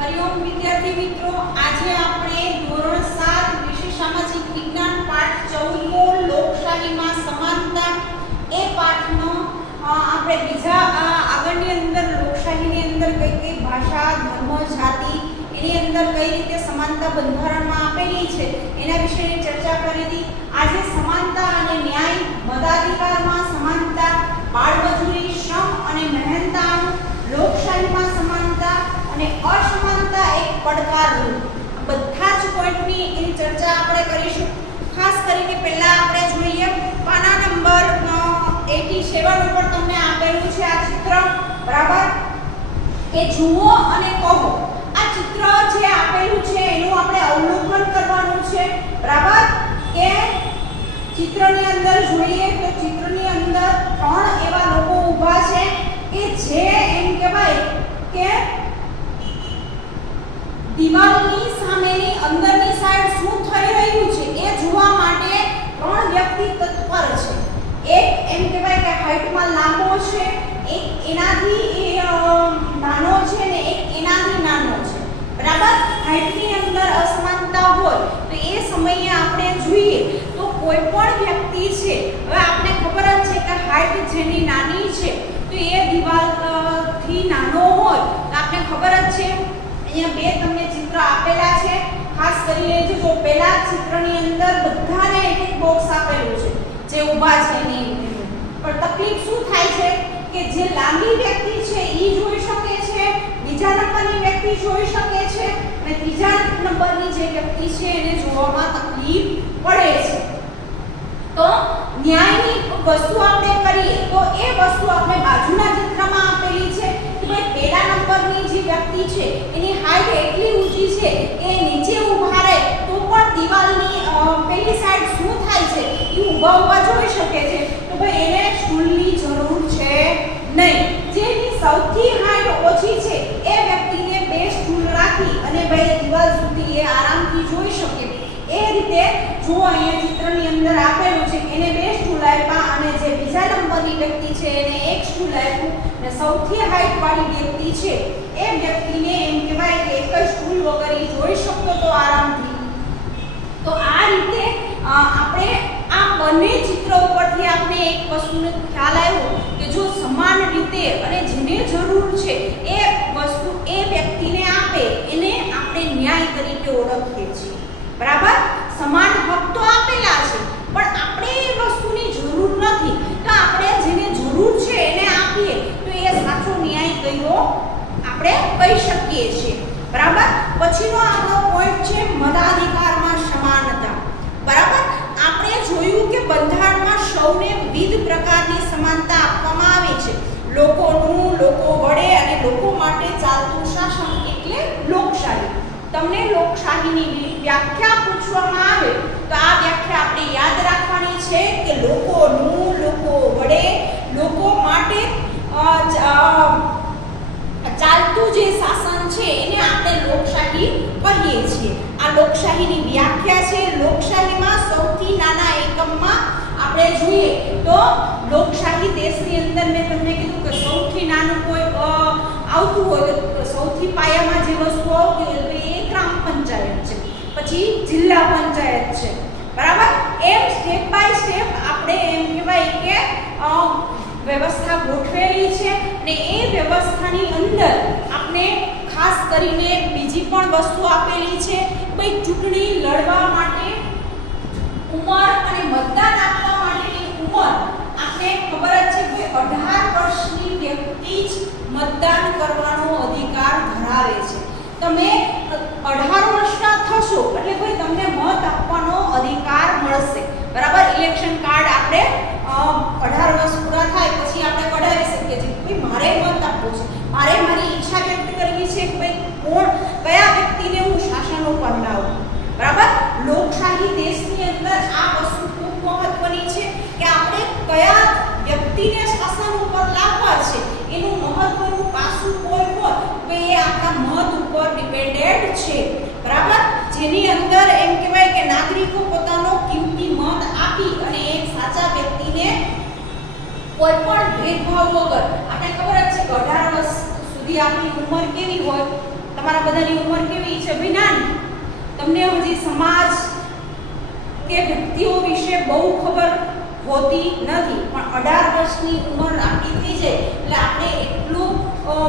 हरिओम विद्यार्थी मित्रों, आज આપણે ધોરણ 7 વિષય સામાજિક વિજ્ઞાન પાઠ 14 લોકશાહી માં સમાનતા એ પાઠનો આપણે બીજા આગળની અંદર લોકશાહીની અંદર કઈ કઈ ભાષા, ધર્મ, જાતિ એની અંદર કઈ રીતે સમાનતા બંધારણમાં આપેલી છે એના વિશેની ચર્ચા કરી હતી। આજે સમાનતા અને ન્યાય, મતાધિકારમાં સમાનતા, બાળમજૂરી, શ્રમ અને મહેનતાણું, લોકશાહીમાં સમાનતા અને असमानता एक પડકાર બધા જ પોઈન્ટની એની ચર્ચા આપણે કરીશું। ખાસ કરીને પહેલા આપણે જોઈએ પાના નંબર 87 ઉપર તમને આપેલું છે આ ચિત્ર, બરાબર, કે જુઓ અને કહો। આ ચિત્ર જે આપેલું છે એનું આપણે અવલોકન કરવાનું છે, બરાબર, કે ચિત્રની અંદર જોઈએ તો ચિત્રની અંદર ત્રણ એવા લોકો ઊભા છે કે જે એમ કહેવાય કે દીવાલની સામેની અંદરની સાઈડ શું થઈ રહ્યું છે એ જોવા માટે ત્રણ વ્યક્તિ તત્પર છે। એક એમ કહેવાય કે હાઈટમાં લાંબો છે, એક એનાથી નાનો છે ને એક એનાથી નાનો છે, બરાબર। હાઈટની અંદર અસમાનતા હોય તો એ સમયે આપણે જોઈએ તો કોઈ પણ વ્યક્તિ છે, હવે આપણે ખબર જ છે કે હાઈટ જેની નાની છે તો એ દીવાલથી નાનો હોય તો આપણે ખબર જ છે। અહીંયા બે તમને ચિત્ર આપેલા છે, ખાસ કરીને જો પહેલા ચિત્રની અંદર બધાને એક એક બોક્સ આપેલું છે જે ઊભા છે એની, પણ તકલીફ શું થાય છે કે જે લાંબી વ્યક્તિ છે ઈ જોઈ શકે છે, બીજા નંબરની વ્યક્તિ જોઈ શકે છે અને ત્રીજા નંબરની જે વ્યક્તિ છે એને જોવામાં તકલીફ પડે છે। તો ન્યાયની વસ્તુ આપણે કરીએ તો એ વસ્તુ આપણે બાજુના ચિત્રમાં આપેલી છે કે ભાઈ પહેલા નંબરની જે વ્યક્તિ છે એની હાઈટ એટલી ઊંચી છે કે નીચે ઊભા રહે તો પણ દીવાલની પેલી સાઈડ શું થાય છે એ ઊભા જોઈ શકે છે, તો ભાઈ એને સ્ટૂલની જરૂર છે નહીં। જેની સૌથી હાઈટ ઓછી છે એ વ્યક્તિને બે સ્ટૂલ રાખી અને ભાઈ દીવાલ સુધી એ આરામથી જોઈ શકે। એ રીતે જો અહીંયા ચિત્રની અંદર આપેલું છે કે એને બે સ્ટૂલ આપ્યા અને જે બીજા નંબરની વ્યક્તિ છે એને એક સ્ટૂલ આપ્યું અને સૌથી હાઈટ વાળી વ્યક્તિ છે એ વ્યક્તિને એમ કહેવાય કે એક જ સ્ટૂલ વગર જોઈ શકતો તો આરામથી। તો આ રીતે આપણે આ બંને ચિત્ર ઉપરથી આપણે એક વસ્તુનો ખ્યાલ આવ્યો કે જો સમાન રીતે અને જેને જરૂર છે એ વસ્તુ એ વ્યક્તિને આપે એને આપણે ન્યાય તરીકે ઓળખીએ છીએ, બરાબર। સમાન હક તો આપેલા છે પણ આપણે એ વસ્તુની જરૂર નથી તો આપણે જેને જરૂર છે એને આપીએ તો એ સાચો ન્યાય કયો આપણે કહી શકીએ છીએ, બરાબર। પછીનો આપણો પોઈન્ટ છે મતાધિકારમાં સમાનતા, બરાબર। આપણે જોયું કે બંધારણમાં સૌને વિવિધ પ્રકારની સમાનતા આપવામાં આવી છે। લોકોનું, લોકો વડે અને લોકો માટે ચાલતું શાસન એટલે લોકશાહી। તમને લોકશાહીની વ્યાખ્યા પૂછવામાં આવે તો આ વ્યાખ્યા આપણે યાદ રાખવાની છે કે લોકોનું, લોકો વડે, લોકો માટે ચાલતું જે શાસન છે એને આપણે લોકશાહી કહીએ છીએ। આ લોકશાહીની વ્યાખ્યા છે। લોકશાહીમાં સૌથી નાના એકમમાં આપણે જોઈએ તો લોકશાહી દેશની અંદર મેં તમને કીધું કે સૌથી નાનું કોઈ આવતું હોય તો સૌથી પાયામાં જે વસ્તુ આવતી હોય તો એ ગ્રામ પંચાયત છે, પછી જિલ્લા પંચાયત છે, બરાબર। એમ સ્ટેપ બાય સ્ટેપ આપણે એમ કહેવાય કે વ્યવસ્થા ગોઠવેલી છે અને એ વ્યવસ્થાની અંદર આપણે ખાસ કરીને બીજી પણ વસ્તુ આપેલી છે, ભાઈ ચૂંટણી લડવા માટે ઉંમર અને મતદાન આપવા માટેની ઉંમર આપણે ખબર જ છે કે 18 વર્ષની વ્યક્તિ જ મતદાન કરવાનો અધિકાર ધરાવે છે। તમે 18 વર્ષના થશો એટલે ભાઈ તમને મત આપવાનો અધિકાર મળશે, બરાબર। ઇલેક્શન કાર્ડ આપણે 18 વર્ષ પૂરા થાય પછી આપણે કઢાવી શકીએ છીએ કે ભાઈ મારે મત આપવો છે, મારે મારી ઈચ્છા વ્યક્ત કરવી છે કે ભાઈ કયા વ્યક્તિને હું શાસન ઉપર લાવું, બરાબર। લોકશાહી દેશની અંદર આ વસ્તુ ખૂબ મહત્વની છે કે આપણે કયા વ્યક્તિને શાસન ઉપર લાવવા છે એનું મહત્વનું પાસું કોઈ હોય તો એ આપણા મત ઉપર ડિપેન્ડેન્ટ છે, બરાબર। જેની અંદર એમ કહેવાય કે નાગરિકો પોતાનો કિંમતી મત આપી અને એક સાચા વ્યક્તિને કોઈ પણ ભેદભાવ વગર, આપણે ખબર જ છે કે 18 વર્ષ સુધી આપણી ઉંમર કેવી હોય તમારા બધાની ઉંમર કેવી છે ભાઈ? નાની. તમને હજી સમાજ કે વ્યક્તિઓ વિશે બહુ ખબર હોતી નથી, પણ 18 વર્ષની ઉંમર આપણી થઈ જાય એટલે આપણે એટલું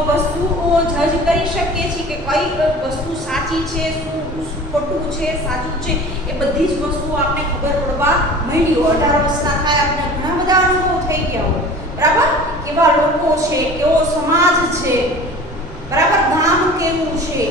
વસ્તુઓ જજ કરી શકીએ છીએ કે કઈ વસ્તુ સાચી છે, શું ખોટું છે, સાચું છે, એ બધી જ વસ્તુઓ આપણે ખબર પડવા માંડી. 18 વર્ષના થાય આપણે ઘણા બધા અનુભવ થઈ ગયા હોય, બરાબર? કેવા લોકો છે, કેવો સમાજ છે, બરાબર? ગામ કેવું છે,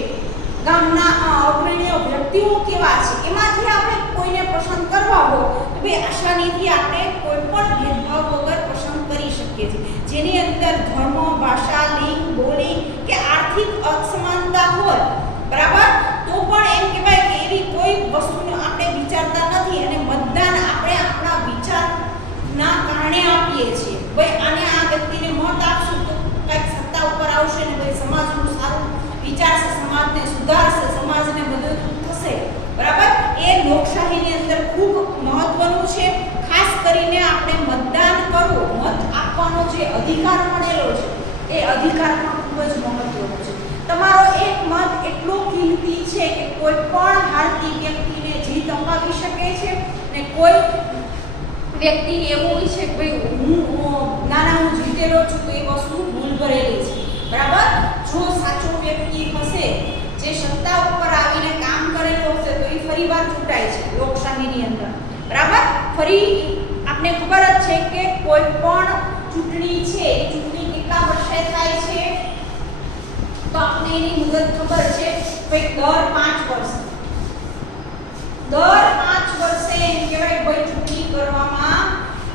ગામના અગ્રણીય વ્યક્તિઓ કેવા છે, એમાંથી આપણે કોઈને પસંદ કરવા હોય તો ભાઈ આસાનીથી આપણે કોઈ પણ ભેદભાવ વગર પસંદ કરી શકીએ છીએ. જેની અંદર ધર્મ, ભાષા, લિંગ, બોલી કે આર્થિક અસમાનતા હોય, બરાબર, તો પણ એમ કહેવાય કે એવી કોઈ વસ્તુને આપણે વિચારતા નથી અને મતદાન આપણે આપણા વિચારના કારણે આપીએ છીએ. ભાઈ આને આ વ્યક્તિને મત આપશું તો કંઈક સત્તા ઉપર આવશે ને ભાઈ સમાજનું સારું વિચારશે, સમાજને સુધારશે, સમાજને મદદ થશે, બરાબર? એ લોકશાહીની અંદર ખૂબ મહત્વનું છે. ખાસ કરીને આપણે મતદાન કરવું, મત આપવાનો જે અધિકાર મળેલો છે એ અધિકાર પણ ખૂબ જ મહત્વનો છે. તમારો એક મત એટલો કિંમતી છે કે કોઈ પણ હારતી વ્યક્તિને જીત અપાવી શકે છે ને કોઈ વ્યક્તિ એવું હોય છે કે ભાઈ હું જીતેલો છું તો એ વસ્તુ ભૂલ ભરેલી છે, બરાબર? જો સાચો વ્યક્તિ હશે જે સત્તા ઉપર આવીને કામ કરેલો હશે તો એ ફરીવાર ચૂંટાય છે લોકશાહીની અંદર, બરાબર? ફરી આપણે ખબર જ છે કે કોઈ પણ ચૂંટણી છે એ ચૂંટણી કેટલા વર્ષે થાય છે તો આપણે એની મુદત ખબર છે ભાઈ દર 5 વર્ષે. દર 5 વર્ષે એમ કહેવાય ભાઈ ચૂંટણી કરવામાં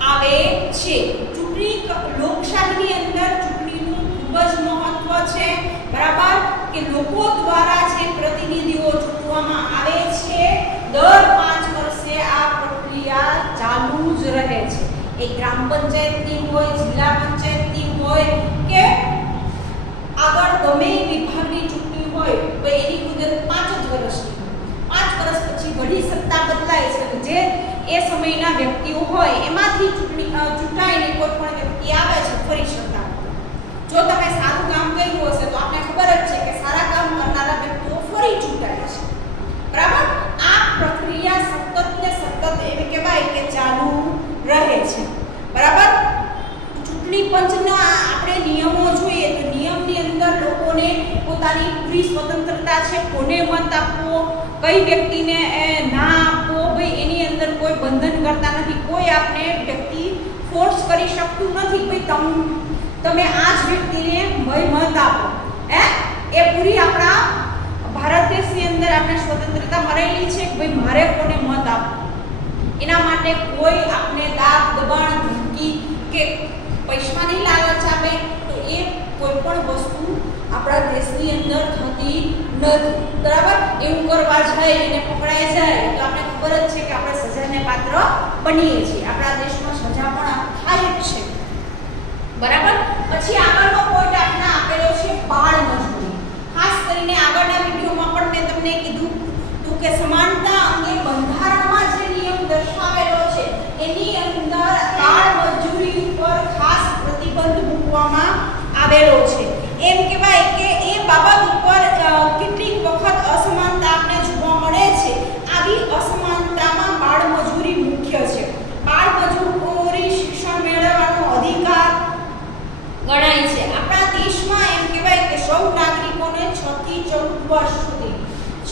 આવે છે. ચૂંટણી લોકશાહીની અંદર ચૂંટણીનું ખૂબ જ મહત્વ છે, બરાબર? કે લોકો દ્વારા જે પ્રતિનિધિઓ ચૂંટવામાં આવે છે દર 5 વર્ષે આ પ્રક્રિયા ચાલુ જ રહે છે. એ ગ્રામ પંચાયતની હોય, જિલ્લા પંચાયતની હોય કે આગળ ગમે વિભાગની ચૂંટણી હોય તો એની મુદત 5 જ વર્ષની. 5 વર્ષ પછી ઘણી સત્તા બદલાય છે. જે એ સમયના વ્યક્તિઓ હોય એમાંથી ચૂંટાઈને કોઈ પણ વ્યક્તિ આવે છે ફરી સત્તા. જો તમે સારું કામ કર્યું હશે તો આપણે ખબર જ છે કે સારા કામ કરનારા વ્યક્તિઓ ફરી ચૂંટાય છે, બરાબર? આ પ્રક્રિયા સતત ને સતત એમ કહેવાય કે ચાલુ રહે છે, બરાબર? ચૂંટણી પંચના આપણે નિયમો જોઈએ તો નિયમની અંદર લોકોને પોતાની પૂરી સ્વતંત્રતા છે. કોને મત આપવો, કઈ વ્યક્તિને ના આપવો, ભાઈ એની અંદર કોઈ બંધન કરતા નથી. કોઈ આપણે વ્યક્તિ ફોર્સ કરી શકતું નથી ભાઈ તમે આ જ વ્યક્તિને ભાઈ મત આપો. એ પૂરી આપણા ભારત દેશની અંદર આપણે સ્વતંત્રતા મળેલી છે કે ભાઈ મારે કોને મત આપવો. એના માટે કોઈ આપણે દાબ, દબાણ, ધમકી કે પૈસાની લાલચ આપે તો એ કોઈ પણ વસ્તુ આપણા દેશની અંદર થતી નથી, બરાબર? એવું કરવા જાય એને પકડાઈ જાય તો આપણે ખબર જ છે કે આપણે સજાને પાત્ર બનીએ છીએ. આપણા દેશમાં સજા પણ થાય જ છે, બરાબર? પછી આગળનો પોઈન્ટ આપણે આપેલો છે બાળ મજૂરી. ખાસ કરીને આગળના વિડીયોમાં પણ મેં તમને કીધું હતું કે સમાનતા અંગે બંધારણમાં જે નિયમ દર્શાવેલો છે એની અંદર બાળ મજૂરી ઉપર ખાસ પ્રતિબંધ મૂકવામાં આવેલો છે. એમ કહેવાય કે એ બાબત ઉપર કેટલીક વખત અસમાનતા આપણે જોવા મળે છે. આવી અસમાનતામાં બાળ મજૂરી મુખ્ય છે. બાળ મજૂરી શિક્ષણ મેળવવાનો અધિકાર ગણાય છે. આપણા દેશમાં એમ કહેવાય કે સૌ નાગરિકોને 6 થી 14 વર્ષ સુધી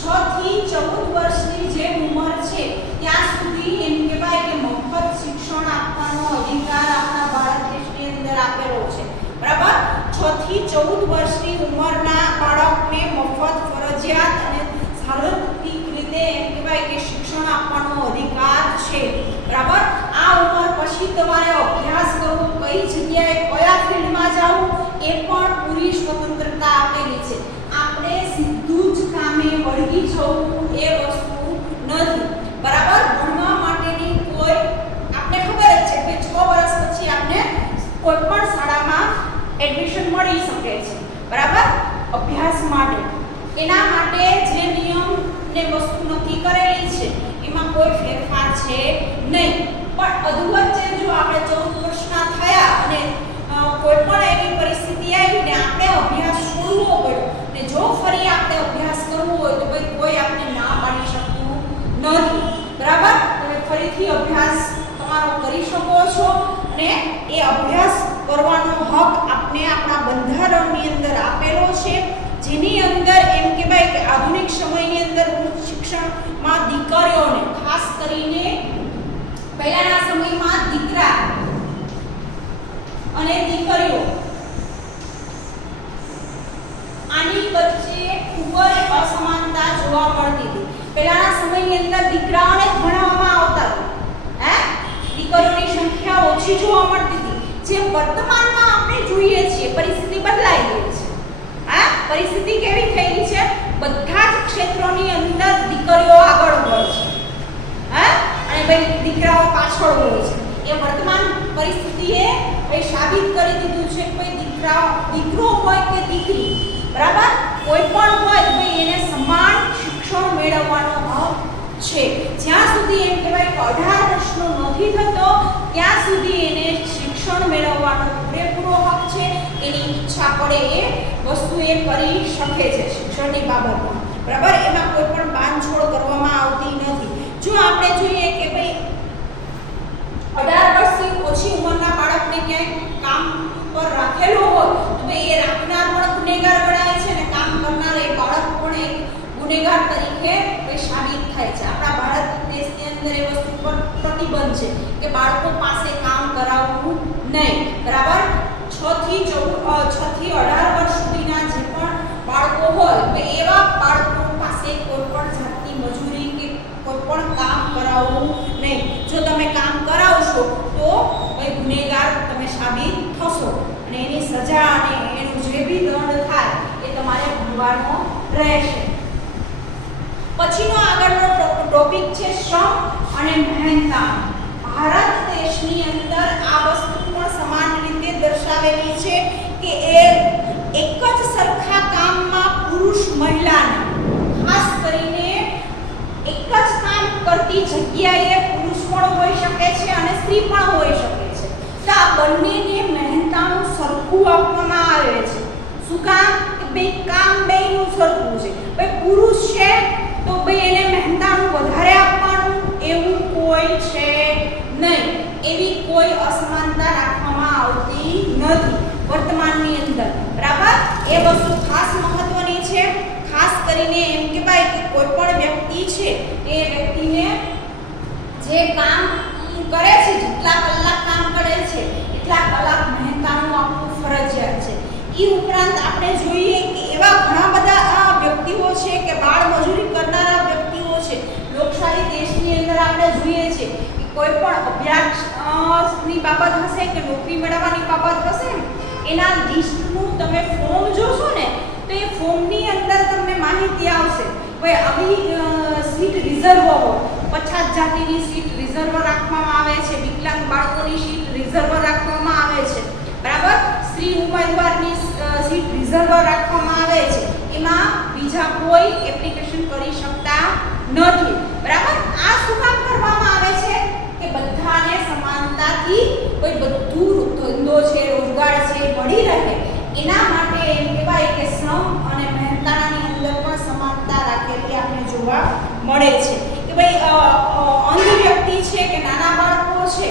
6 થી 14 વર્ષની જે ઉંમર છે ત્યાં સુધી એમ કહેવાય કે મફત શિક્ષણ આપવાનો અધિકાર આપણા ભારત દેશની અંદર આપેલો છે, બરાબર? 6 થી 14 વર્ષની ઉંમરના બાળકને મફત, ફરજિયાત અને સાર્વત્રિક રીતે એમ કહેવાય કે શિક્ષણ આપવાનો અધિકાર છે, બરાબર? આ ઉંમર પછી તમારે અભ્યાસ કરવો, કઈ જગ્યાએ કયા ફિલ્ડમાં જવું એ પણ પૂરી સ્વતંત્રતા આપેલી છે. આપણે સીધું જ કામે વળગી જવું એ વસ્તુ નથી, બરાબર? ભણવા માટેની કોઈ આપણે ખબર જ છે કે 6 વર્ષ પછી આપણે કોઈ પણ શાળામાં એડમિશન મળી શકે છે, બરાબર? અભ્યાસ માટે. એના માટે જે નિયમ ને વસ્તુ નક્કી કરેલી છે એમાં કોઈ ફેરફાર છે નહીં. પણ અધવચ્ચે જો આપણે 14 વર્ષના થયા અને કોઈ પણ એવી પરિસ્થિતિ આવી ને આપણે અભ્યાસ છોડવો પડ્યો ને જો ફરી આપણે અને એ અભ્યાસ કરવાનો હક આપણે આપણા બંધારણની અંદર આપેલો છે, જેની અંદર એમ કહેવાય કે આધુનિક સમયની અંદર ઉચ્ચ શિક્ષણમાં દીકરીઓને ખાસ કરીને પહેલાના સમયમાં દીકરા અને દીકરીઓ આની વચ્ચે ખૂબ જ અસમાનતા જોવા મળતી હતી. પહેલાના સમયની અંદર દીકરાઓને જ ભણાવવામાં આવતા હતા, દીકરીઓની સંખ્યા ઓછી જોવા મળતી હતી. જે વર્તમાનમાં આપણે જોઈએ છીએ પરિસ્થિતિ બદલાઈ ગઈ છે. પરિસ્થિતિ કેવી થઈ છે? બધા જ ક્ષેત્રોની અંદર દીકરીઓ આગળ હોય છે, અને ભાઈ દીકરાઓ પાછળ હોય છે. એ વર્તમાન પરિસ્થિતિએ એ સાબિત કરી દીધું છે કે ભાઈ દીકરો હોય કે દીકરી, બરાબર, કોઈ પણ હોય તો એને સમાન શિક્ષણ મેળવવાનો હક છે. જ્યાં સુધી એમ કહેવાય કે 18 વર્ષનો નથી થતો ત્યાં સુધી એને શિક્ષણ મેળવવાનો પૂરેપૂરો હક છે. એની ઈચ્છા પડે એ વસ્તુ એ કરી શકે છે શિક્ષણની બાબતમાં, બરાબર. એમાં કોઈ પણ બાંધછોડ કરવામાં આવતી નથી. જો આપણે જોઈએ કે ભાઈ 18 વર્ષથી ઓછી ઉંમરના બાળકને ક્યાંય કામ પર રાખેલો હોય તો ભાઈ એ રાખનાર પણ ગુનેગાર ગણાય છે અને કામ કરનાર એ બાળક પણ એક ગુનેગાર તરીકે સાબિત થાય છે. આપણા ભારત દેશની અંદર એ વસ્તુ પર પ્રતિબંધ છે કે બાળકો પાસે કામ કરાવવું નહીં, બરાબર. 6 થી 18 વર્ષ સુધીના જે પણ બાળકો હોય તો એવા બાળકો પાસે કોઈ પણ જાતની મજૂરી કે કોઈ પણ કામ કરાવવું નહીં. જો તમે કામ કરાવશો તો ભાઈ ગુનેગાર તમે સાબિત થશો અને એની સજા અને એનું જે બી દંડ થાય એ તમારે ભરવાનો રહેશે. પછીનો આગળનો ટોપિક છે શ્રમ અને મહેનતાણ. ભારત દેશની અંદર આ વસ્તુ પણ સમાન રીતે દર્શાવેલી છે કે એક જ સરખા કામમાં પુરુષ મહિલાને ખાસ કરીને એક જ કામ કરતી જગ્યાએ પુરુષ પણ હોઈ શકે છે અને સ્ત્રી પણ હોઈ શકે છે. તો આ બંનેને મહેનતાણું સરખું આપવામાં આવે છે. શું કામ? કે બે કામ બેયનું સરખું છે. ભાઈ પુરુષ છે તો ભાઈ એને મહેનતાણું વધારે આપવાનું એવું કોઈ છે નહીં. એવી કોઈ અસમાનતા રાખવામાં આવતી નથી વર્તમાનની અંદર, બરાબર. એ વસ્તુ ખાસ મહત્વની છે. ખાસ કરીને એમ કહેવાય કે કોઈ પણ વ્યક્તિ છે એ વ્યક્તિને જે કામ કરે છે, જેટલા કલાક કામ કરે છે એટલા કલાક મહેનતાણું આપવું ફરજિયાત છે. એ ઉપરાંત આપણે જોઈએ કે એવા ઘણા બધા વ્યક્તિઓ છે કે બાળ મજૂરી કરનારા વ્યક્તિઓ છે. લોકશાહી દેશની અંદર આપણે જોઈએ છે કે કોઈ પણ અભ્યાસની બાબત હશે કે નોકરી મેળવવાની બાબત હશે, એના લિસ્ટનું તમે ફોર્મ જોશો ને તો એ ફોર્મની અંદર તમને માહિતી આવશે ભાઈ આવી સીટ રિઝર્વ હોય, પછાત જાતિની સીટ રિઝર્વ રાખવામાં આવે છે, વિકલાંગ બાળકોની સીટ રિઝર્વ રાખવામાં આવે છે, બરાબર. સ્ત્રી ઉમેદવારની સીટ રિઝર્વ રાખવામાં આવે છે. એમાં બીજા કોઈ એપ્લિકેશન કરી શકતા નથી, બરાબર. આ શું કામ કરવામાં આવે છે કે બધાને સમાનતાથી કોઈ બધું ધંધો છે, રોજગાર છે મળી રહે એના માટે એમ કહેવાય કે શ્રમ અને મહેનતાણાની અંદર પણ સમાનતા રાખેલી આપણે જોવા મળે છે. કે ભાઈ અંધ વ્યક્તિ છે કે નાના બાળકો છે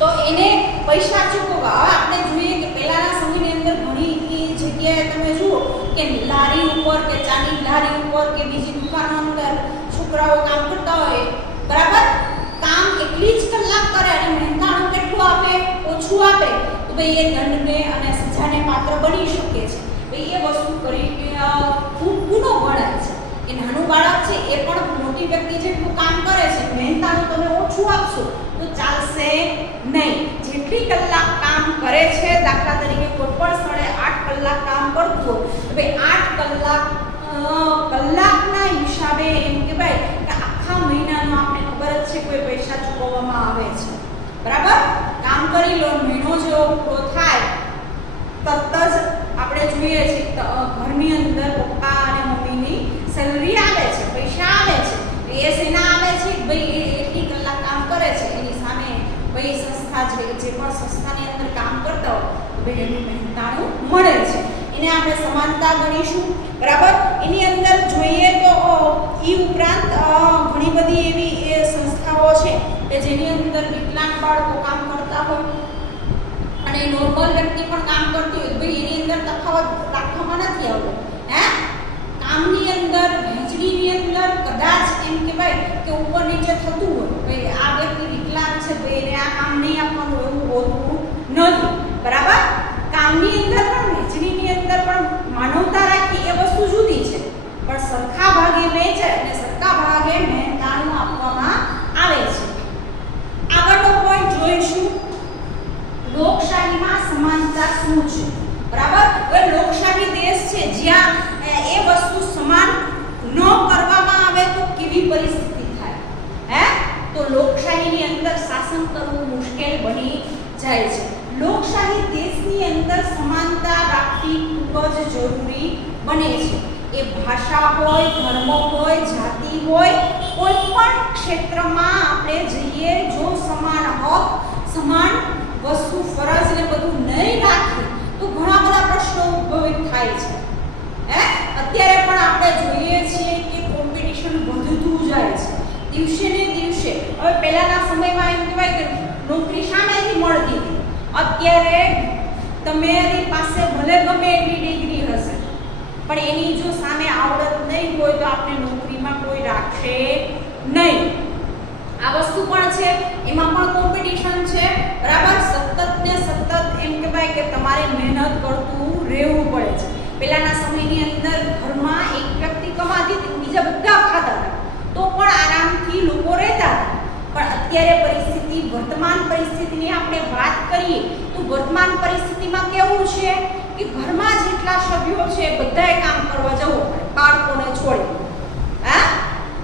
તો એને પૈસા ચૂકવવા. હવે આપણે જોઈએ કે પહેલાના સમયની અંદર ઘણી જગ્યાએ તમે જુઓ કે લારી ઉપર કે ચાની લારી ઉપર કે બીજી દુકાનો અંદર છોકરાઓ કામ કરતા હોય, બરાબર. કામ એટલી જ કલાક કરે અને મહેનતાણું કેટલું આપે? ઓછું આપે તો ભાઈ એ દંડને અને સજાને પાત્ર બની શકે છે. ભાઈ એ વસ્તુ કરી ખૂબ ગુનો ગણાય છે. એ નાનું બાળક છે એ પણ મોટી વ્યક્તિ જેટલું કામ કરે છે, મહેનતાણું તમે ઓછું આપશો તો ચાલશે નહીં. જેટલી કલાક કામ કરે છે, દાખલા તરીકે કોઈ પણ સ્થળે 8 કલાક કામ કરતું હોય તો ભાઈ 8 કલાકના હિસાબે એમ કહેવાય કે આખા મહિનાનો આપણે ખબર જ છે કોઈ પૈસા ચૂકવવામાં આવે છે, બરાબર. કામ કરી લો, મહિનો જેવો પૂરો થાય તરત જ આપણે જોઈએ છે ઘરની અંદર પપ્પા અને મમ્મીની સેલરી આવે છે, પૈસા આવે છે. એ સેના આવે છે ભાઈ એટલી કલાક કામ કરે છે, એની સામે ભાઈ સંસ્થા છે જે પણ સંસ્થાની અંદર કામ કરતા હોય ભાઈ એનું મહેનતાણું મળે છે. એને આપણે સમાનતા ગણીશું, બરાબર. એની અંદર જોઈએ તો એ ઉપરાંત ઘણી બધી એવી સંસ્થાઓ છે કે જેની અંદર વિકલાંગ બાળકો કામ કરતા કરતા હોય અને નોર્મલ વ્યક્તિ પણ કામ કરતી હોય, ભાઈ એની અંદર તફાવત રાખવામાં નથી આવતો. હે, કામની અંદર, વહેંચણીની અંદર કદાચ એમ કહેવાય કે ઉપર નીચે થતું હોય, ભાઈ આ વ્યક્તિ વિકલાંગ છે, ભાઈ એને આ કામ નહીં આપવાનું એવું હોતું નથી. બરાબર, કામની અંદર પણ વહેંચણીની અંદર પણ માનવતા રાખી એ વસ્તુ જુદી છે, પણ સરખા ભાગે વહેંચાય અને સરખા ભાગે મહેનતાણું આપવામાં આવે છે. આગળનો પોઈન્ટ જોઈશું, લોકશાહીમાં સમાનતા શું છે. બરાબર, હવે લોકશાહી દેશ છે જ્યાં એ વસ્તુ સમાન ન કરવામાં આવે તો કેવી પરિસ્થિતિ થાય. હે, તો લોકશાહીની અંદર શાસન કરવું મુશ્કેલ બની જાય છે. લોકશાહી દેશની અંદર સમાનતા રાખવી ખૂબ જ જરૂરી બને છે. એ ભાષા હોય, ધર્મ હોય, જાતિ હોય, કોઈ પણ ક્ષેત્રમાં આપણે જઈએ, જો સમાન હક, સમાન વસ્તુ, ફરજ ને બધું નહીં રાખીએ તો ઘણા બધા પ્રશ્નો ઉદ્ભવિત થાય છે. હે, અત્યારે પણ આપણે જોઈએ છીએ કે કોમ્પિટિશન વધતું જાય છે દિવસે ને દિવસે. હવે પહેલાના સમયમાં એમ કહેવાય કે નોકરી સામેથી મળતી હતી, અત્યારે તમારી પાસે ભલે ગમે એટલી ડિગ્રી હશે પણ એની જો સામે આવડત નહીં હોય તો આપણે નોકરીમાં કોઈ રાખશે નહીં. આ વસ્તુ પણ છે, એમાં પણ કોમ્પિટિશન છે. બરાબર, સતત ને સતત એમ કહેવાય કે તમારે મહેનત કરતું રહેવું પડે છે. પહેલાના સમયની અંદર ઘરમાં એક વ્યક્તિ કમાતી હતી, બીજા બધા ખાતા હતા તો પણ આરામથી લોકો રહેતા હતા. પણ અત્યારે પરિસ્થિતિ, વર્તમાન પરિસ્થિતિની આપણે વાત કરીએ તો વર્તમાન પરિસ્થિતિમાં કેવું છે કે ઘરમાં જેટલા સભ્યો છે બધાએ કામ કરવા જવું પડે, બાળકોને છોડી. હા,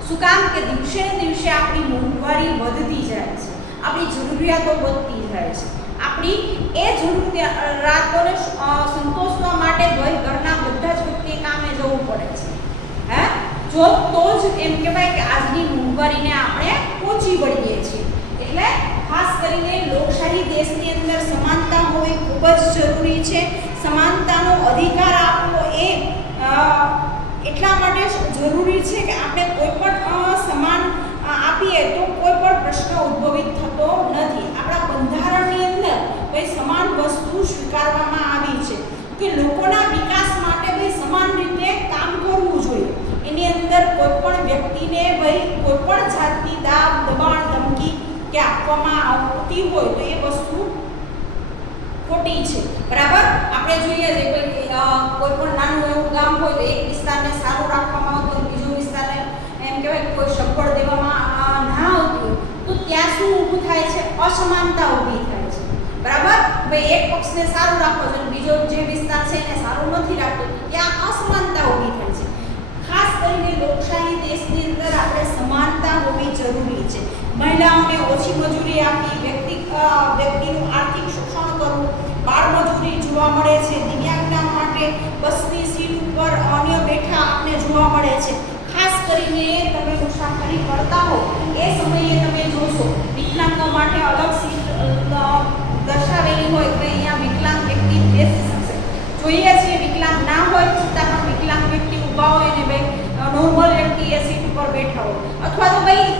શું કામ કે દિવસે ને દિવસે આપણી મોંઘવારી વધતી જાય છે, આપણી જરૂરિયાતો વધતી જાય છે. આપણી એ જરૂરિયાતોને સંતોષવા માટે ઘરના બધા જ વ્યક્તિએ કામે જવું પડે છે. હે, જો તો જ એમ કહેવાય કે આજની મોંઘવારીને આપણે પહોંચી વળીએ છીએ. એટલે ખાસ કરીને લોકશાહી દેશની અંદર સમાનતા હોવી ખૂબ જ જરૂરી છે. સમાનતાનો અધિકાર આપવો એ એટલા માટે જરૂરી છે કે આપણે કોઈ પણ સમાન આપીએ તો કોઈ પણ પ્રશ્ન ઉદ્ભવિત થતો નથી. આપણા બંધારણની અંદર ભાઈ સમાન વસ્તુ સ્વીકારવામાં આવી છે કે લોકોના વિકાસ માટે ભાઈ સમાન રીતે કામ કરવું જોઈએ. એની અંદર કોઈ પણ વ્યક્તિને ભાઈ કોઈ પણ જાતની દાબ, દબાણ, ધમકી કે આપવામાં આવતી હોય તો એ વસ્તુ ખોટી છે. બરાબર, આપણે જોઈએ છે કોઈ પણ નાનું એવું ગામ હોય તો એક વિસ્તારને સારું રાખવામાં આવતું હોય, બીજો વિસ્તારને એમ કહેવાય કોઈ સગવડ દેવામાં ના આવતી હોય તો ત્યાં શું ઊભું થાય છે? અસમાનતા ઊભી થાય છે. બરાબર, ભાઈ એક પક્ષને સારું રાખવો છે, બીજો જે વિસ્તાર છે એને સારું નથી રાખતો, ત્યાં અસમાનતા ઊભી થાય છે. ખાસ કરીને લોકશાહી દેશની અંદર આપણે સમાનતા હોવી જરૂરી છે. મહિલાઓને ઓછી મજૂરી આપી, વ્યક્તિનું આર્થિક શોષણ કરવું, બાળમજૂરી જોવા મળે છે. દિવ્યાંગના માટે બસની સીટ ઉપર અન્ય બેઠા આપણે જોવા મળે છે. ખાસ કરીને તમે મુસાફરી કરતા હો એ સમયે તમે જોશો વિકલાંગો માટે અલગ સીટ દર્શાવેલી હોય કે અહીંયા વિકલાંગ વ્યક્તિ બેસી શકશે. જોઈએ છીએ વિકલાંગ ના હોય છતાં પણ વિકલાંગ વ્યક્તિ ઊભા હોય ને ભાઈ નોર્મલ વ્યક્તિ એ સીટ ઉપર બેઠા હોય, અથવા તો ભાઈ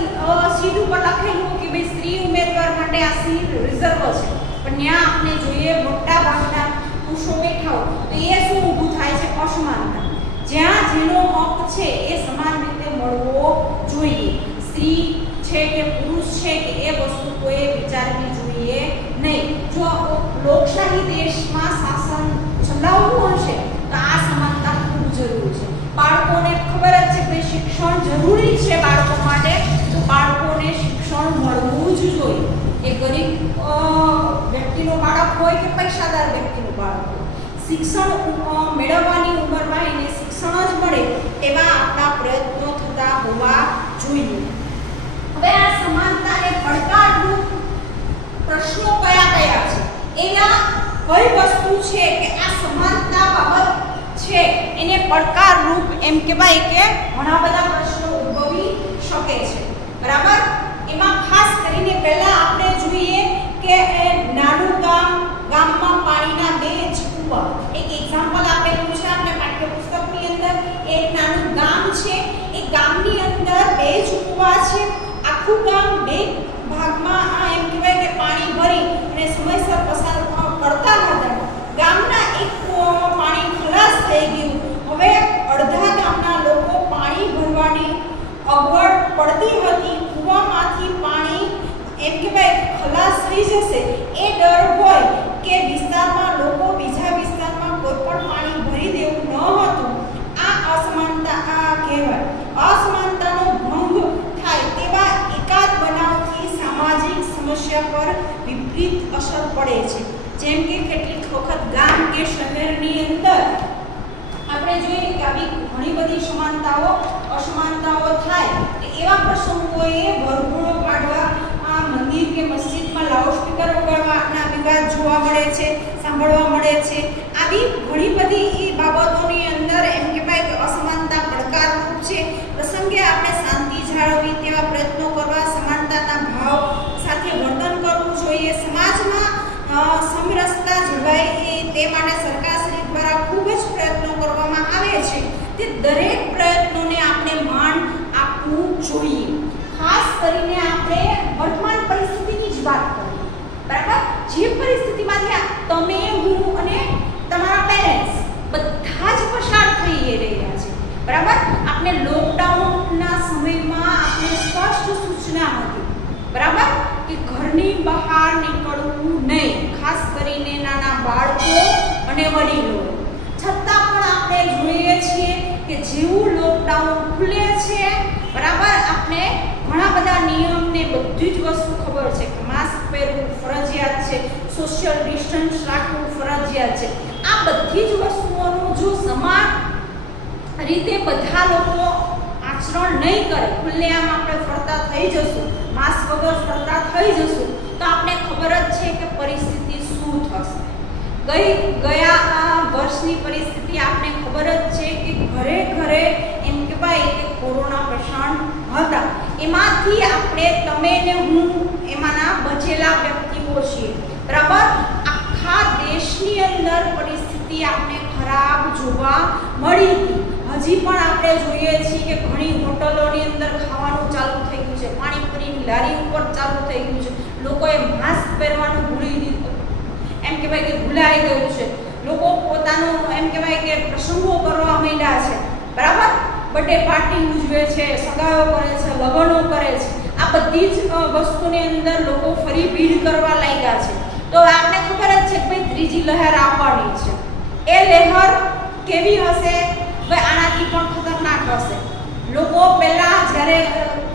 સીટ ઉપર લખેલું કે ભાઈ સ્ત્રી ઉમેદવાર માટે આ સીટ રિઝર્વ છે, પણ ત્યાં આપણે જોઈએ મોટા ભાગના પુરુષો બેઠા હોય તો એ શું ઊભું થાય છે? અસમાનતા. જ્યાં જેનો હક છે એ સમાન રીતે મળવો જોઈએ. સ્ત્રી છે કે પુરુષ છે કે એ વસ્તુ કોઈ વિચારવી જોઈએ નહીં. જો લોકશાહી દેશમાં શાસન ચલાવવું હશે તો આ સમાનતા ખૂબ જરૂરી છે. બાળકોને ખબર જ છે કે શિક્ષણ જરૂરી છે બાળકો માટે, તો બાળકોને શિક્ષણ મળવું જ જોઈએ. એ ગરીબ વ્યક્તિનો બાળક હોય કે પૈસાદાર વ્યક્તિનો બાળક હોય, શિક્ષણ મેળવવાની ઉંમરમાં એને શિક્ષણ જ મળે એવા આપણા પ્રયત્નો થતા હોવા જોઈએ. હવે આ સમાનતાને પડકારરૂપ પ્રશ્નો કયા કયા છે? એના કઈ વસ્તુ છે કે આ સમાનતા બાબત છે એને પડકારરૂપ એમ કહેવાય કે ઘણા બધા પ્રશ્નો ઉદ્ભવી શકે છે. બરાબર, એમાં ખાસ કરીને પહેલા આપણે જોઈએ કે નાનું ગામમાં પાણીના 2 જ કૂવા. એક એક્ઝામ્પલ આપેલું છે આપણે પાઠ્યપુસ્તકની અંદર. એક નાનું ગામ છે, એ ગામની અંદર 2 જ કૂવા છે. આખું ગામ 2 ભાગમાં એમ કહેવાય કે પાણી ભરી અને ઘરની અંદર આપણે જોઈએ કે આવી ઘણી બધી સમાનતાઓ અસમાનતાઓ થાય એવા પ્રસંગોએ વરઘોડો કાઢવા, આ મંદિર કે મસ્જિદમાં લાઉડસ્પીકર વગાડવાના વિવાદ જોવા મળે છે, સાંભળવા મળે છે. આવી ઘણી બધી બાબતોની અંદર એમ કહેવાય કે અસમાનતા પડકારરૂપ છે. પ્રસંગે આપણે શાંતિ જાળવવી તેવા પ્રયત્નો કરવા, સમાનતાના ભાવ સાથે વર્તન કરવું જોઈએ. સમાજમાં સમરસતા જળવાય તે માટે સરકારશ્રી દ્વારા ખૂબ જ પ્રયત્નો કરવામાં આવે છે. તે દરેક પ્રયત્નોને આપણે માન આપવું જોઈએ. ખાસ કરીને આપણે વર્તમાન પરિસ્થિતિની જ વાત કરીએ, બરાબર? જે પરિસ્થિતિમાંથી તમે, હું અને તમારા પેરેન્ટ્સ બધા જ પસાર થઈ રહ્યા છે, બરાબર? આપણે લોકડાઉનના સમયમાં આપણે સ્પષ્ટ સૂચના હતી, બરાબર, કે ઘરની બહાર નીકળવું નહીં, ખાસ કરીને નાના બાળકો અને વડીલો. છતાં પણ આપણે જોઈએ છીએ કે જેવું લોકડાઉન ખુલે છે, બરાબર, આપણે ઘણા બધા નિયમને બધી જ વસ્તુ ખબર છે કે માસ્ક પહેરવું ફરજિયાત છે, સોશિયલ ડિસ્ટન્સ રાખવું ફરજિયાત છે. આ બધી જ વસ્તુઓનું જો સમાન રીતે બધા લોકો આચરણ નહીં કરે, ખુલ્લેઆમ આપણે ફરતા થઈ જશું, માસ્ક વગર ફરતા થઈ જશું, તો આપણે ખબર જ છે કે પરિસ્થિતિ શું થશે. ગયા વર્ષની પરિસ્થિતિ આપણે ખબર જ છે કે ઘરે ઘરે એમ કહેવાય કે કોરોના પેશન્ટ હતા. એમાંથી આપણે, તમે ને હું એમાંના બચેલા વ્યક્તિઓ છીએ, બરાબર? આખા દેશની અંદર પરિસ્થિતિ આપણે ખરાબ જોવા મળી હતી. હજી પણ આપણે જોઈએ છીએ કે ઘણી હોટલોની અંદર ખાવાનું ચાલુ થઈ ગયું છે, પાણીપુરીની લારી ઉપર ચાલુ થઈ ગયું છે. લોકોએ માસ્ક પહેરવાનું ભૂલી દીધું, એમ કહેવાય કે ભૂલાઈ ગયું છે. લોકો પોતાનો એમ કહેવાય કે પ્રસંગો કરવા માંડ્યા છે, બરાબર? બર્થડે પાર્ટી ઉજવે છે, સગાઈઓ કરે છે, લગ્નો કરે છે. આ બધી જ વસ્તુની અંદર લોકો ફરી ભીડ કરવા લાગ્યા છે. તો આપણે ખબર જ છે કે ભાઈ ત્રીજી લહેર આવવાની છે. એ લહેર કેવી હશે? ભાઈ આનાથી પણ ખતરનાક હશે. લોકો પહેલા જ્યારે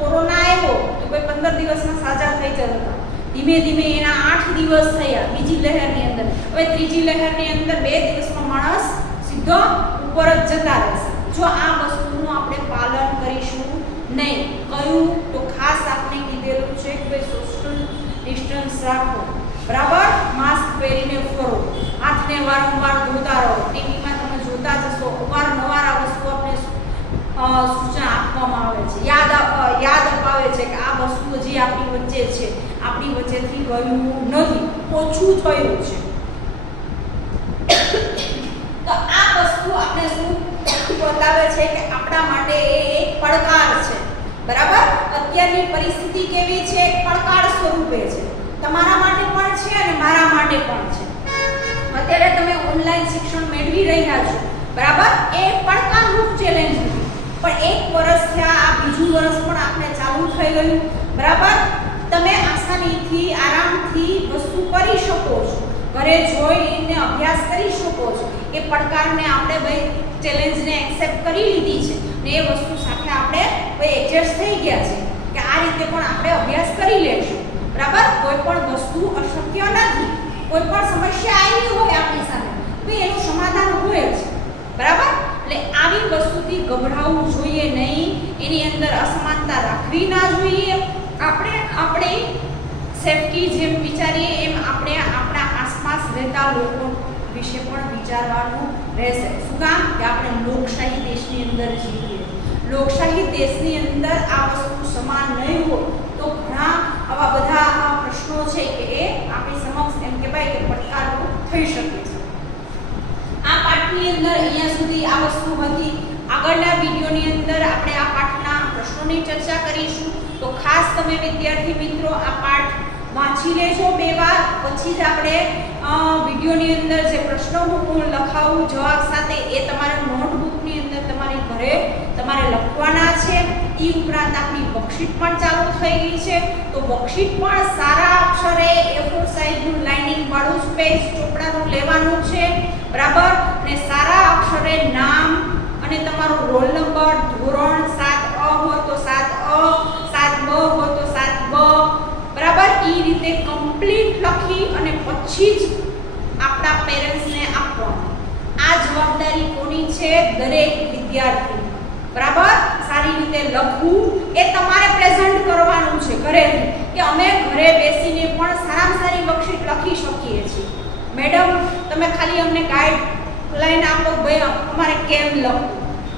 કોરોના આવ્યો તો ભાઈ 15 દિવસમાં સાજા થઈ જતા હતા. ધીમે ધીમે એના 8 દિવસ થયા બીજી લહેરની અંદર. હવે ત્રીજી લહેરની અંદર 2 દિવસમાં માણસ સીધો ઉપર જ જતા રહેશે જો આ વસ્તુનું આપણે પાલન કરીશું નહીં. કયું તો ખાસ આપણે કીધેલું છે કે ભાઈ સોશિયલ ડિસ્ટન્સ રાખો, બરાબર? માસ્ક પહેરીને ફરો, હાથને વારંવાર ધોતા રહો. ટીવીમાં તમે જોતા જશો, અવારનવાર આ વસ્તુ આપણે સૂચના આપવામાં આવે છે, યાદ અપાવે છે કે આ વસ્તુ જે આપણી વચ્ચે છે, આપણી વચ્ચેથી ગયું નથી, ઓછું થયું છે. તો આ વસ્તુ આપણે શું બતાવે છે કે આપણા માટે એ એક પડકાર છે, બરાબર? અત્યારની પરિસ્થિતિ કેવી છે? એક પડકાર સ્વરૂપે છે, તમારા માટે પણ છે અને મારા માટે પણ છે. અત્યારે તમે ઓનલાઈન શિક્ષણ મેળવી રહ્યા છો, બરાબર? એ પડકારરૂપ ચેલેન્જ છે. પણ 1 વર્ષ થયા, આ બીજું વર્ષ પણ આપણે ચાલુ થઈ ગયું, બરાબર? તમે આસાનીથી, આરામથી વસ્તુ કરી શકો છો, ઘરે જોઈને અભ્યાસ કરી શકો છો. એ પડકારને આપણે ભાઈ ચેલેન્જને એક્સેપ્ટ કરી લીધી છે ને એ વસ્તુ સાથે આપણે ભાઈ એડજસ્ટ થઈ ગયા છે કે આ રીતે પણ આપણે અભ્યાસ કરી લેશું, બરાબર? કોઈ પણ વસ્તુ અશક્ય નથી. કોઈ પણ સમસ્યા આવી હોય આપણી સામે તો એનું સમાધાન હોય જ, બરાબર? એટલે આવી વસ્તુથી ગભરાવું જોઈએ નહીં, એની અંદર અસમાનતા રાખવી ના જોઈએ. આપણે આપણી સેફટી જેમ વિચારીએ એમ આપણે આપણા આસપાસ રહેતા લોકો વિશે પણ વિચારવાનું રહેશે. શું કામ? કે આપણે લોકશાહી દેશની અંદર જીવીએ. લોકશાહી દેશની અંદર આ વસ્તુ સમાન નહીં હોય તો ઘણા આવા બધા પ્રશ્નો છે કે એ આપણી સમક્ષ એમ કહેવાય કે પડકારો થઈ શકે છે. આ પાઠની અંદર અહીંયા સુધી આ વસ્તુ હતી. આગળના વિડીયોની અંદર આપણે આ પાઠના પ્રશ્નોની ચર્ચા કરીશું. તો ખાસ તમે વિદ્યાર્થી મિત્રો આ પાઠ વાંચી લેજો 2 વાર, પછી જ આપણે વિડીયોની અંદર જે પ્રશ્નો હું લખાવું જવાબ સાથે એ તમારા નોટબુકની અંદર તમારી ઘરે તમારે લખવાના છે. એ ઉપરાંત આપણી વર્કશીટ પણ ચાલુ થઈ ગઈ છે. તો વર્કશીટ પણ સારા અક્ષરે A4 સાઇઝનું લાઇનિંગ વાળું જ પેજ ચોપડાનું લેવાનું છે, બરાબર? અને સારા અક્ષરે નામ અને તમારો રોલ નંબર, ધોરણ 7A હોય તો 7A, 7B હોય તો 7B, બરાબર? એ રીતે કમ્પ્લીટ લખી અને પછી જ આપણા પેરેન્ટ્સને આપવાનું. કરવી છે દરેક વિદ્યાર્થી, બરાબર? સારી રીતે લખવું એ તમારે પ્રેઝન્ટ કરવાનું છે ઘરેથી, કે અમે ઘરે બેસીને પણ સારામાં સારી વર્કશીટ લખી શકીએ છીએ. મેડમ તમે ખાલી અમને ગાઈડ લઈને આપો, ભાઈ અમારે કેમ લખવું,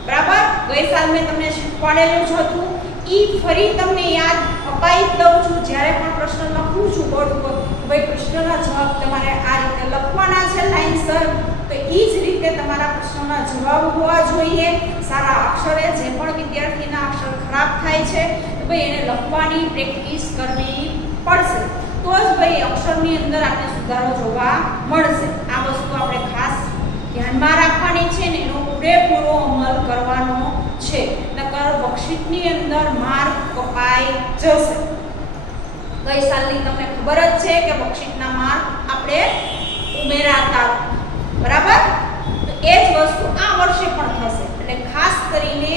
બરાબર? ગઈ સાલ મેં તમને શીખવાડેલું જ હતું, ઈ ફરી તમને યાદ અપાઈ દઉં છું. જ્યારે પણ પ્રશ્ન લખું છું બોર્ડ ઉપર, ભાઈ પ્રશ્નના જવાબ તમારે આ રીતે લખવાના છે લાઈનસર, તો એ જ રીતે તમારા પ્રશ્નના જવાબ હોવા જોઈએ. સારા અક્ષરે, જે પણ વિદ્યાર્થીના અક્ષર ખરાબ થાય છે તો ભાઈ એને લખવાની પ્રેક્ટિસ કરવી પડશે, તો જ ભાઈ અક્ષરની અંદર આપણે સુધારો જોવા મળશે. આ વસ્તુ આપણે ખાસ ધ્યાનમાં રાખવાની છે ને એનો પૂરેપૂરો અમલ કરવાનો છે, નકર વર્કશીટની અંદર માર્ક કપાઈ જશે. ગઈ સાલની તમને ખબર જ છે કે વર્કશીટના માર્ક આપણે ઉમેરાતા, બરાબર? તો એ જ વસ્તુ આ વર્ષે પણ થશે. એટલે ખાસ કરીને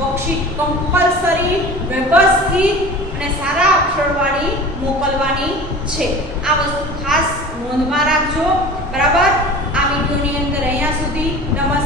વર્કશીટ કમ્પલસરી, વ્યવસ્થિત અને સારા અક્ષરવાળી મોકલવાની છે. આ વસ્તુ ખાસ નોંધમાં રાખજો, બરાબર? આ વિડિયોની અંદર અહીંયા સુધી. નમસ્કાર.